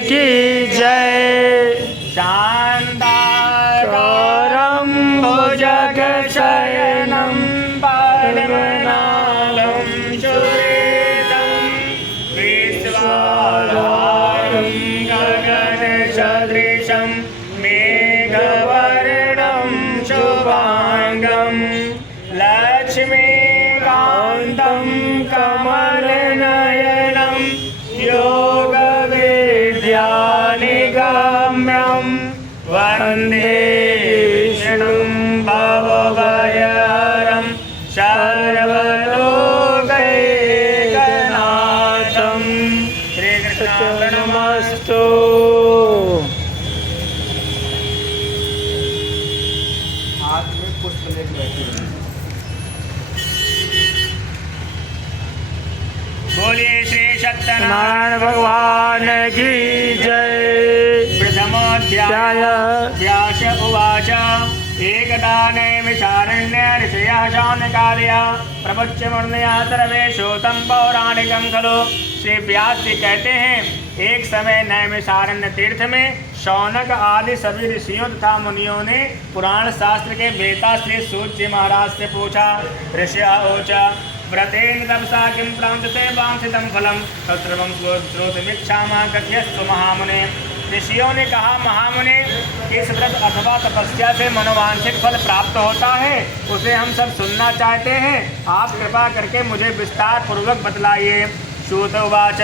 की जय। शान्ताकारं भुजगशयनं पद्मनाभं सुरेशं विश्वाधारं गगनसदृशं मेघवर्णं शुभांगं लक्ष्मीकान्तं कमलनयनं योगविद्यानिगम्यं वन्दे विष्णुं भवभयहरं सर्वलोकैकनाथं। श्रीकृष्णार्पणमस्तु। बोलिए श्री सत्यनारायण नारायण भगवान की जय। प्रथमोऽध्याय। व्यास उवाच एकदा नैमिषारण्ये ऋषयः शौनकादयः प्रपञ्चमूर्णया सर्वे श्रुतं पौराणिकं खलु। श्री व्यास जी कहते हैं, एक समय नैमिषारण्य तीर्थ में शौनक आदि सभी ऋषियों तथा मुनियों ने पुराण शास्त्र के वेता श्री सूत जी महाराज से पूछा। ऋषिः ऊच व्रतेन तपसा किं प्रांशते वांछितं फलं तत्सर्वं श्रोतुमिच्छामः कथयस्व महामुने। ऋषियों ने कहा, महामुने, किस व्रत अथवा तपस्या से मनोवांछित फल प्राप्त होता है उसे हम सब सुनना चाहते हैं। आप कृपा करके मुझे विस्तार पूर्वक बतलाइए। सूत उवाच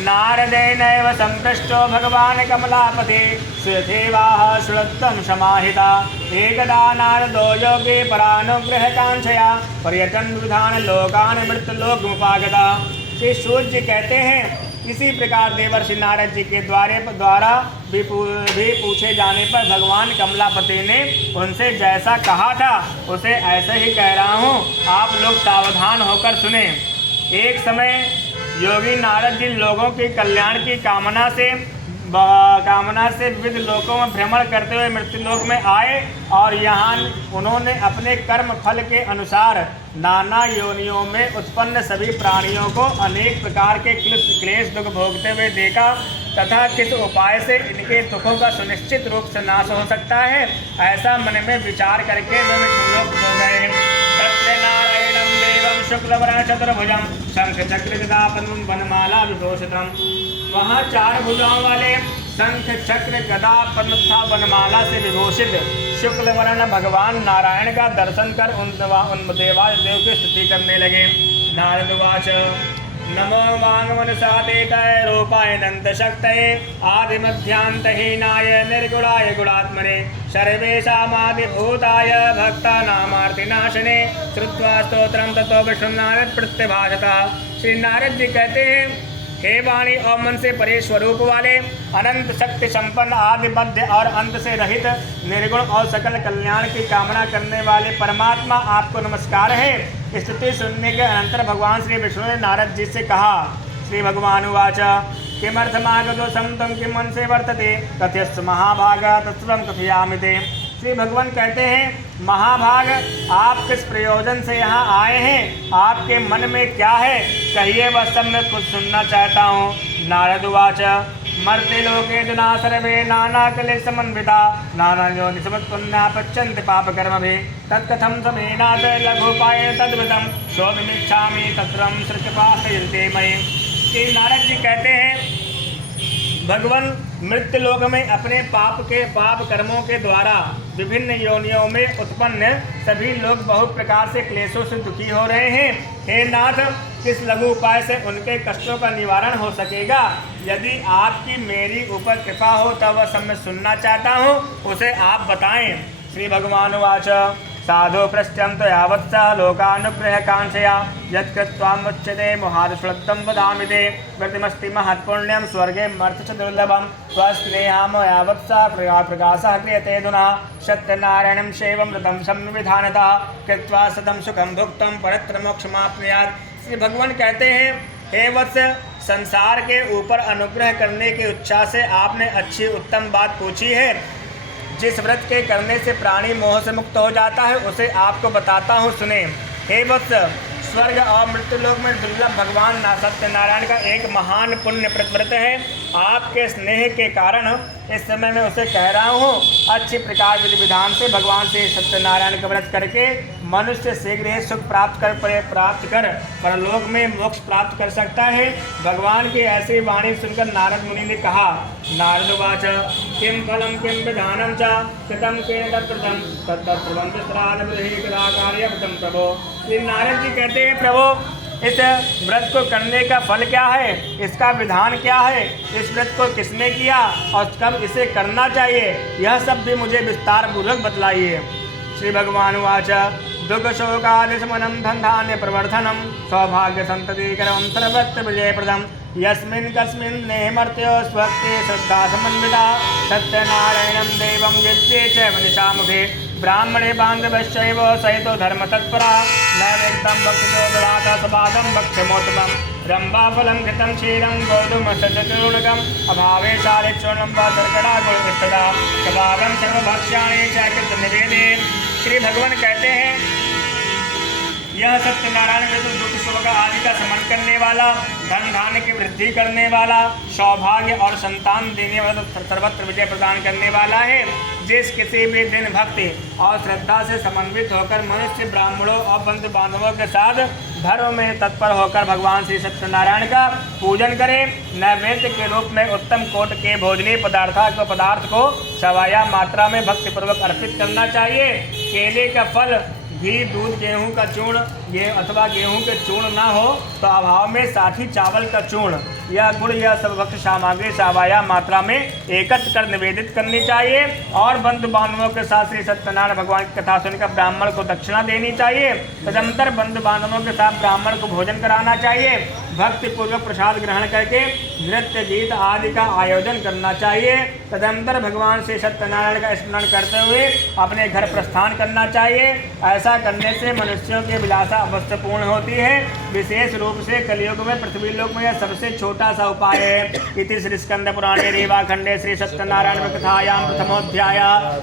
नारदेनैव संपृष्टो भगवान् कमलापति सुयथेवाह श्रुतं समाहिता एकदा नारदो योगे परानुग्रहकांक्षया पर्यटन विधान लोकान् मृत्युलोकमुपागता। श्री सूत जी कहते हैं, इसी प्रकार देवर्षि नारद जी के द्वारा भी पूछे जाने पर भगवान कमलापति ने उनसे जैसा कहा था उसे ऐसे ही कह रहा हूँ, आप लोग सावधान होकर सुने। एक समय योगी नारद जी लोगों के कल्याण की कामना से विविध लोकों में भ्रमण करते हुए मृत्युलोक में आए और यहाँ उन्होंने अपने कर्म फल के अनुसार नाना योनियों में उत्पन्न सभी प्राणियों को अनेक प्रकार के क्लेश दुख भोगते हुए देखा तथा किस उपाय से इनके दुखों का सुनिश्चित रूप से नाश हो सकता है, ऐसा मन में विचार करके वे मृत्युलोक हो गए। सत्यनारायणं देवं शुक्लवर्ण चतुर्भुजं शंख चक्र गदा पद्म वनमाला विभूषितम्। वहाँ चार भुजाओं वाले शंख चक्र गदा पद्म तथा वनमाला से विभूषित शुक्ल वर्ण भगवान नारायण का दर्शन कर उन देवादिदेव की स्तुति करने लगे। नारद उवाच नमो वाङ्मनसातीताय रूपाय अनन्तशक्तये आदिमध्यान्तहीनाय निर्गुणाय गुणात्मने सर्वेषामादिभूताय भक्तानामार्तिनाशने श्रुत्वा स्तोत्रं ततो विष्णुनारद प्रत्यभाषता। श्री नारद जी कहते हैं, हे वाणी और मन से परे स्वरूप वाले अनंत शक्ति संपन्न आदि मध्य और अंत से रहित निर्गुण और सकल कल्याण की कामना करने वाले परमात्मा, आपको नमस्कार है। स्तुति सुनने के अनंतर भगवान श्री विष्णु ने नारद जी से कहा। श्री भगवान उवाच किमर्थमागतो समतं किं मनसे वर्तते कथयस्व महाभागा तत्त्वं कथयामि ते। श्री भगवान कहते हैं, महाभाग, आप किस प्रयोजन से यहाँ आए हैं, आपके मन में क्या है, कहिए, वह सब मैं कुछ सुनना चाहता हूँ। नारद उवाच मर्त्य लोके जना सर्वे नाना क्लेश समन्विता नाना योनि समुत्पन्ना पच्यन्ते पापकर्मभिः तत्कथं समेनाथ लघुपाय तद्वतं शोभमिच्छामि तत्रं श्रुतिपाशयन्ते मयि। श्री नारद जी कहते हैं, भगवान मृत्यु लोक में अपने पाप कर्मों के द्वारा विभिन्न योनियों में उत्पन्न सभी लोग बहुत प्रकार से क्लेशों से दुखी हो रहे हैं। हे नाथ, किस लघु उपाय से उनके कष्टों का निवारण हो सकेगा? यदि आपकी मेरी ऊपर कृपा हो तब वह सब मैं सुनना चाहता हूँ, उसे आप बताएं। श्री भगवान उवाच साधु पृष्ठं त्वया वत्स लोकानुग्रहकांक्षया यत्कृत्वामुच्यते मोहादश्वक्तं वदामि ते व्रतमस्ति महत्पुण्यं स्वर्गे मर्त्य च दुर्लभं स्वस्नेहामया वत्स प्रकाशः क्रियते धुना सत्यनारायणं शैवं व्रतं संविधानतः कृत्वा सदं सुखं भुक्तं परत्र मोक्षमाप्नुयात्। श्री भगवान कहते हैं, हे वत्स, संसार के ऊपर अनुग्रह करने की इच्छा से आपने अच्छी उत्तम बात पूछी है। जिस व्रत के करने से प्राणी मोह से मुक्त हो जाता है उसे आपको बताता हूँ, सुने। हे वत्स, स्वर्ग और मृत्युलोक में दुर्लभ भगवान सत्यनारायण का एक महान पुण्य व्रत है। आपके स्नेह के कारण इस समय मैं उसे कह रहा हूँ। अच्छी प्रकार विधि विधान से भगवान श्री सत्यनारायण का व्रत करके मनुष्य शीघ्र ही सुख प्राप्त कर परलोक में मोक्ष प्राप्त कर सकता है। भगवान की ऐसी वाणी सुनकर नारद मुनि ने कहा, नारदवाच किम फलम किम विधानम च कृतम केन तत्प्रथम तत्प्रबंधस्त्रान प्रभो। ये नारद जी कहते हैं, प्रभु इस व्रत को करने का फल क्या है, इसका विधान क्या है, इस व्रत को किसने किया और कब इसे करना चाहिए, यह सब भी मुझे विस्तार पूर्वक बतलाइए। श्री भगवान वाच दुख शोकादिशमनम धन्धान्य प्रवर्धनम सौभाग्य संततिकरम सर्वत्र विजयप्रदम यस्मिन् कस्मिन् नेहमर्त्यो स्वस्ति श्रद्धा समन्विता सत्यनारायणं देवं यज्ञे च मनीषामुखे ब्राह्मणे बान्धवश्चैव सहितो धर्मतत्परा नैवेद्यं भक्षितो ददाता सपादं भक्ष्यमोत्तमं रम्भाफलं घृतं क्षीरं गोधूमशतचूर्णकम् अभावे शालिचूर्णं वा शर्करा गुणमिष्टदा सभागं सर्वभक्ष्याणि च कृतनिवेदे। श्री भगवान कहते हैं, यह सत्यनारायण व्रत दुख शोक आदि का शमन करने वाला, धन धान्य की वृद्धि करने वाला, सौभाग्य और संतान देने वाला, सर्वत्र विजय प्रदान करने वाला है। जिस किसी भी दिन भक्ति और श्रद्धा से समन्वित होकर मनुष्य ब्राह्मणों और बंधु बांधवों के साथ धर्म में तत्पर होकर भगवान श्री सत्यनारायण का पूजन करे, नैवेद्य के रूप में उत्तम कोट के भोजनीय पदार्थ को सवाया मात्रा में भक्तिपूर्वक अर्पित करना चाहिए। केले का फल, घी, दूध, गेहूं का चूर्ण अथवा गेहूं के चूर्ण ना हो तो अभाव में साठी चावल का चूर्ण या गुड़ या सब भक्ष्य सामग्री सवाया मात्रा में एकत्र कर निवेदित करनी चाहिए। और बंधु बांधवों के साथ श्री सत्यनारायण भगवान की कथा सुनकर ब्राह्मण को दक्षिणा देनी चाहिए। तदंतर बंधु बांधवों के साथ ब्राह्मण को भोजन कराना चाहिए। भक्ति पूर्वक प्रसाद ग्रहण करके नृत्य गीत आदि का आयोजन करना चाहिए। तदंतर भगवान श्री सत्यनारायण का स्मरण करते हुए अपने घर प्रस्थान करना चाहिए। ऐसा करने से मनुष्यों की अभिलाषा अवश्य पूर्ण होती है। विशेष रूप से कलयुग में पृथ्वी लोक में यह सबसे छोटा सा उपाय है। इति श्री स्कंद पुराणे रेवा खंडे श्री सत्यनारायण कथायां प्रथमोध्याय।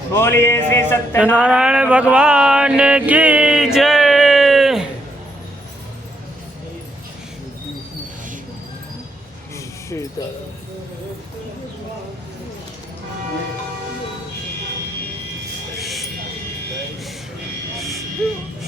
बोलिए श्री सत्यनारायण भगवान की जय। Yeah.